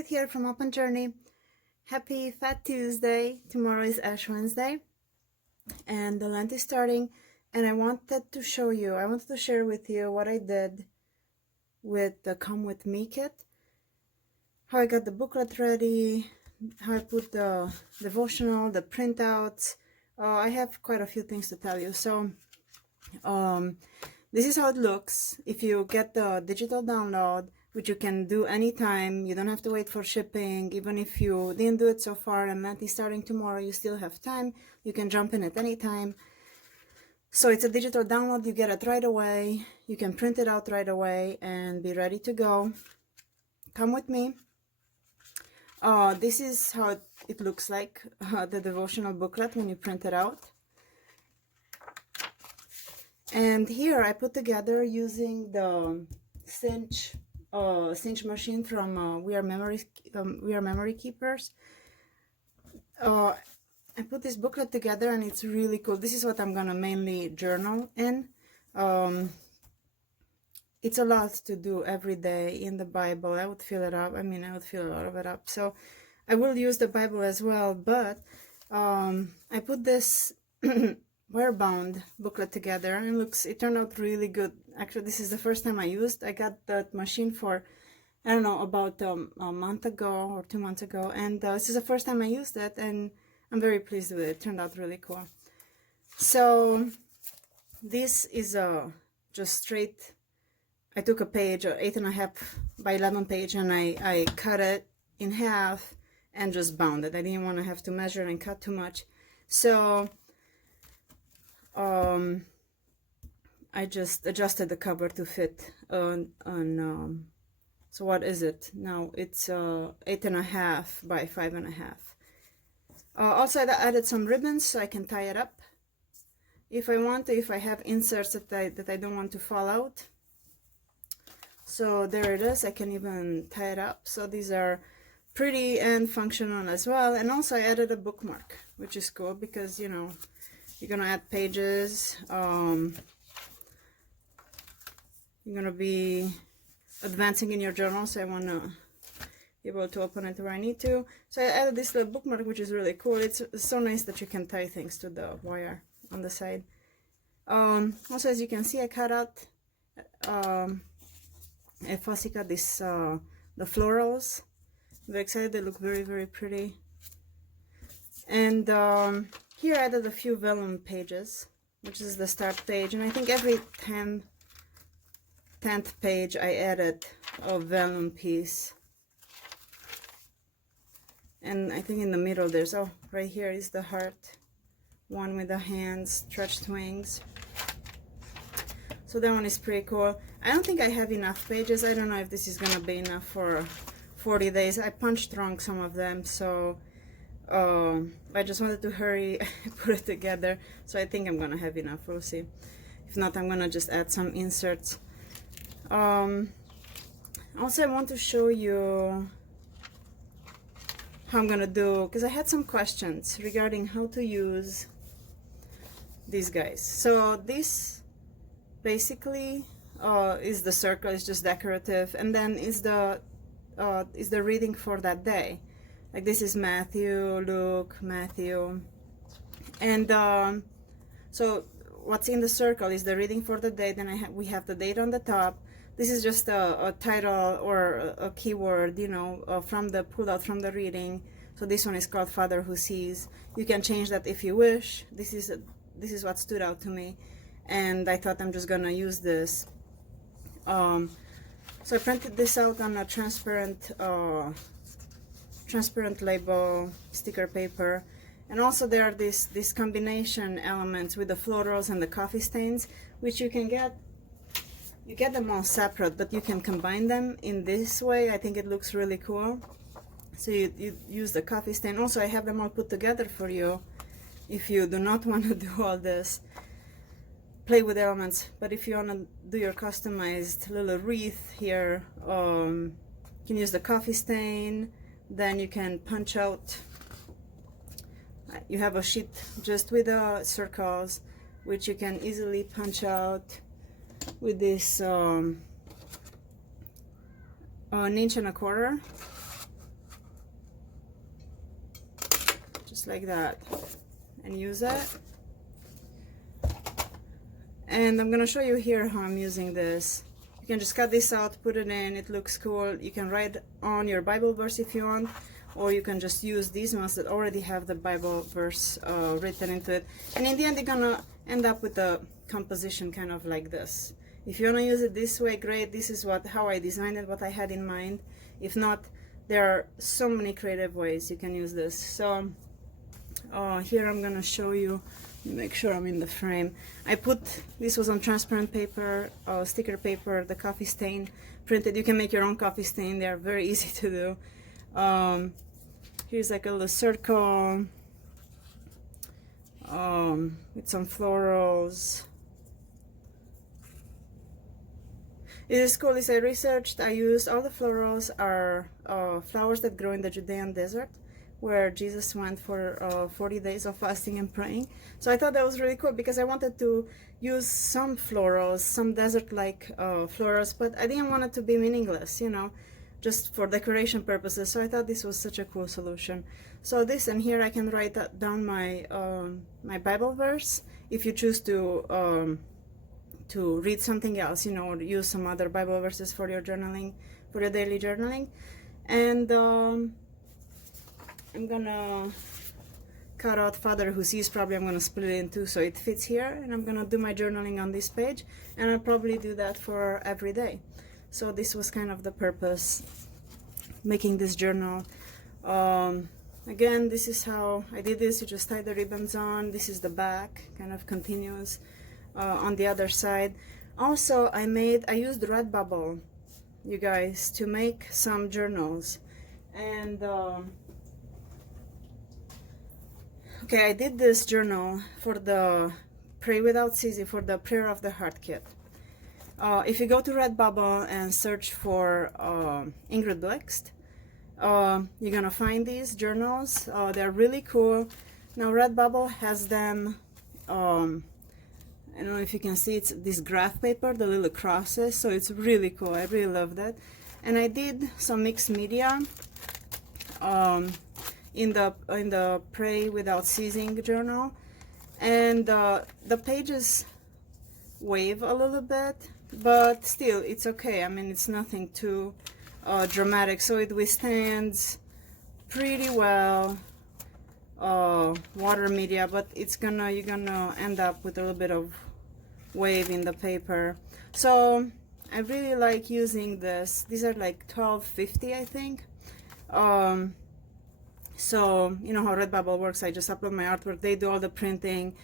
Ingrid here from Up on Journey. Happy Fat Tuesday. Tomorrow is Ash Wednesday and the Lent is starting, and I wanted to share with you what I did with the Come With Me kit, how I got the booklet ready, how I put the devotional, the printouts. I have quite a few things to tell you. So this is how it looks if you get the digital download, which you can do anytime. You don't have to wait for shipping. Even if you didn't do it so far and Lent is starting tomorrow, you still have time. You can jump in at any time. So it's a digital download. You get it right away. You can print it out right away and be ready to go. Come with me. This is how it looks like, the devotional booklet when you print it out. And here I put together using the cinch machine from We Are Memory Keepers. I put this booklet together and it's really cool. This is what I'm gonna mainly journal in. It's a lot to do every day in the Bible. I would fill it up. I would fill a lot of it up. So I will use the Bible as well, but I put this wire-bound booklet together and it turned out really good. Actually, this is the first time I got that machine for, I don't know, about a month ago or 2 months ago, and this is the first time I used it, and I'm very pleased with it. It turned out really cool. So this is just straight. I took a page, 8.5 by 11 page, and I cut it in half and just bound it. I didn't want to have to measure and cut too much, so I just adjusted the cover to fit on so what is it now? It's 8.5 by 5.5. Also, I added some ribbons so I can tie it up if I want to, if I have inserts that I don't want to fall out. So there it is. I can even tie it up. So these are pretty and functional as well. And also I added a bookmark, which is cool because, you know, you're gonna add pages. You're gonna be advancing in your journal, so I wanna be able to open it where I need to. So I added this little bookmark, which is really cool. It's so nice that you can tie things to the wire on the side. Also, as you can see, I cut out a fussy cut the florals. I'm very excited. They look very, very pretty. And here I added a few vellum pages, which is the start page, and I think every 10th page I added a vellum piece. And I think in the middle there's, oh, right here is the heart one with the hands, stretched wings. So that one is pretty cool. I don't think I have enough pages. I don't know if this is gonna be enough for 40 days. I punched wrong some of them, so I just wanted to hurry put it together. So I think I'm gonna have enough. We'll see. If not, I'm gonna just add some inserts. Also, I want to show you how I'm gonna do, because I had some questions regarding how to use these guys. So this basically is the circle, is just decorative, and then is the reading for that day. Like this is Matthew, Luke, Matthew, and so what's in the circle is the reading for the day. Then we have the date on the top. This is just a title or a keyword, you know, pulled out from the reading. So this one is called Father Who Sees. You can change that if you wish. This is what stood out to me, and I thought I'm just gonna use this. So I printed this out on a transparent label sticker paper, and also there are these combination elements with the florals and the coffee stains, which you can get. You get them all separate, but you can combine them in this way. I think it looks really cool. So you use the coffee stain. Also, I have them all put together for you if you do not want to do all this, play with elements. But if you want to do your customized little wreath here, you can use the coffee stain. Then you can punch out. You have a sheet just with the circles, which you can easily punch out with this 1.25 inches. just like that, and use it. And I'm gonna show you here how I'm using this. You can just cut this out, put it in, it looks cool. You can write on your Bible verse if you want, or you can just use these ones that already have the Bible verse written into it. And in the end, you're gonna end up with a composition kind of like this. If you wanna use it this way, great. This is how I designed it, what I had in mind. If not, there are so many creative ways you can use this. So here I'm gonna show you, make sure I'm in the frame. This was on transparent paper, sticker paper, the coffee stain printed. You can make your own coffee stain, they are very easy to do. Here's like a little circle with some florals. It is cool. As I researched, I used all the florals are flowers that grow in the Judean desert, where Jesus went for 40 days of fasting and praying. So I thought that was really cool because I wanted to use some florals, some desert-like florals, but I didn't want it to be meaningless, you know, just for decoration purposes. So I thought this was such a cool solution. So this, and here I can write down my my Bible verse if you choose to read something else, you know, or use some other Bible verses for your journaling, for your daily journaling. And I'm gonna cut out Father Who Sees. Probably I'm gonna split it in two so it fits here, and I'm gonna do my journaling on this page, and I'll probably do that for every day. So this was kind of the purpose, making this journal. Again, this is how I did this. You just tie the ribbons on. This is the back, kind of continuous on the other side. Also, I used Redbubble, you guys, to make some journals. And okay, I did this journal for the Pray Without Ceasing, for the Prayer of the Heart kit. If you go to Redbubble and search for Ingrid Blixt, you're gonna find these journals. They're really cool. Now Redbubble has them, I don't know if you can see, it's this graph paper, the little crosses, so it's really cool. I really love that. And I did some mixed media in the Pray Without Ceasing journal, and the pages wave a little bit, but still it's okay. I mean, it's nothing too dramatic, so it withstands pretty well water media, but you're gonna end up with a little bit of wave in the paper. So I really like using this. These are like $12.50, I think. So you know how Redbubble works. I just upload my artwork, they do all the printing,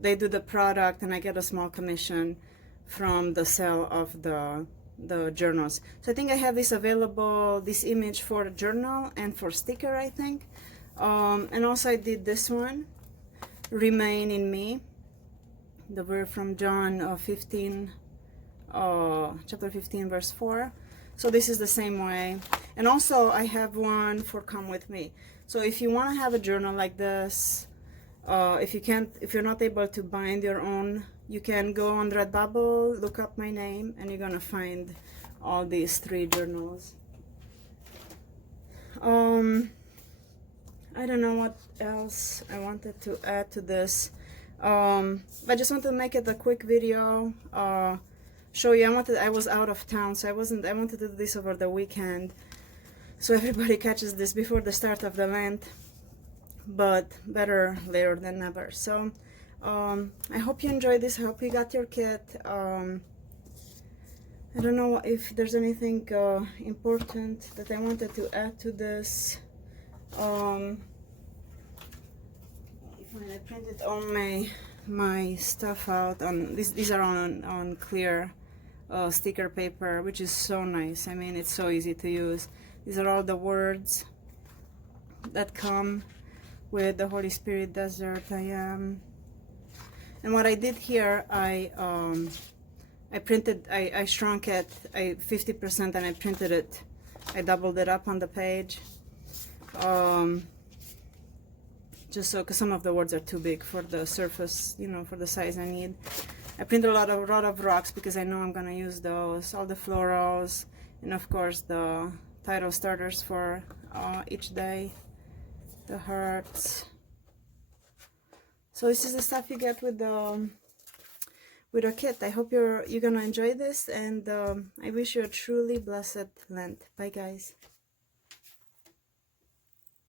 they do the product, and I get a small commission from the sale of the journals. So I think I have this available, this image for a journal and for sticker, I think. And also I did this one, Remain in Me, the verse from John 15, chapter 15, verse 4. So this is the same way. And also I have one for Come With Me. So if you want to have a journal like this, if you're not able to bind your own, you can go on Redbubble, look up my name, and you're gonna find all these 3 journals. I don't know what else I wanted to add to this. I just wanted to make it a quick video, show you. I was out of town, so I wanted to do this over the weekend, so everybody catches this before the start of the Lent, but better later than never. So I hope you enjoyed this. I hope you got your kit. I don't know if there's anything important that I wanted to add to this. I printed all my stuff out on these are on clear sticker paper, which is so nice. I mean, it's so easy to use. These are all the words that come with the Holy Spirit Desert I Am. And what I did here, I shrunk it 50%, and I printed it. I doubled it up on the page. Just so, because some of the words are too big for the surface, you know, for the size I need. I printed a lot of rocks because I know I'm gonna use those, all the florals, and of course the title starters for each day, the hearts. So this is the stuff you get with a kit. I hope you're gonna enjoy this, and I wish you a truly blessed Lent. Bye guys.